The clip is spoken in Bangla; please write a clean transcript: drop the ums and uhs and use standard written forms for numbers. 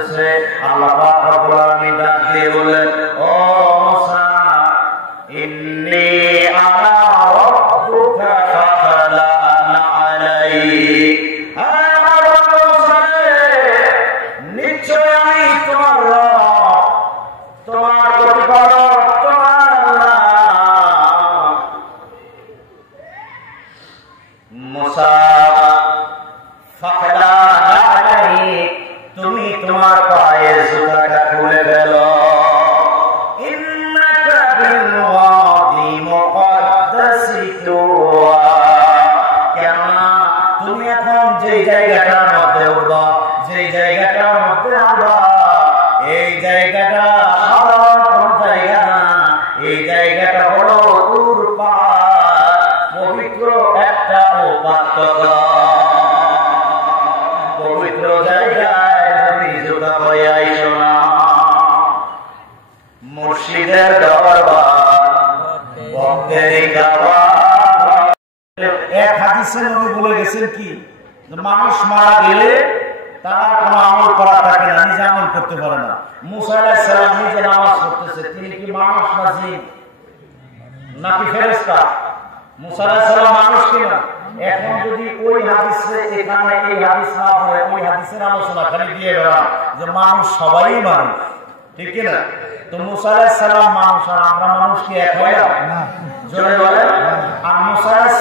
করতেছে। আল্লাহ পাক রব্বুল আলামিন ডাক দিয়ে বললেন, ও মুসা, ইন্নী আনা রাব্বুকা ফাখলা'না আলাইক। আমার মুসা, নিশ্চয় আমি তোমার রব, তোমার প্রতিপালক, তোমার আল্লাহ। মুসা, ফাখলা'না আলাইক, তুমি তোমার পায়ের জুতাটা খুলে ফেলো। ইন্নাকা বিল ওয়াদি মুকদ্দাসি তুওয়া, কেননা তুমি এখন যে জায়গাটার মধ্যে উঠবা, যে জায়গাটার মধ্যে উঠবা, এই জায়গাটা সাধারণ কোন জায়গা না। এই জায়গাটা হলো তুর পাহাড়, পবিত্র একটা উপত্যকা। পবিত্র জায়গায় তুমি জুতা পরে আইসো না। মুর্শিদের দরবার, ভক্তের দরবার। এক হাদিসে নবী বলে গেছেন কি, মানুষ মারা গেলে তার কোনো আমল করা থাকে না, নিজে আমল করতে পারে না। মুসা আলাইহিস সালাম নিজে নামাজ পড়তেছে, তিনি কি মানুষ না জিন নাকি ফেরেশতা? মুসা আলাইহিস সালাম মানুষ কিনা? এখন যদি ওই হাদিসে এখানে এই হাদিস না পড়ে ওই হাদিসের আলোচনা খালি দিয়ে গেলাম যে মানুষ সবাই মানুষ, ঠিক কিনা? তো মুসা আলাইহিস সালাম মানুষ আর আমরা মানুষ কি এক হয় না? জোরে বলেন। আর মুসা আলাইহিস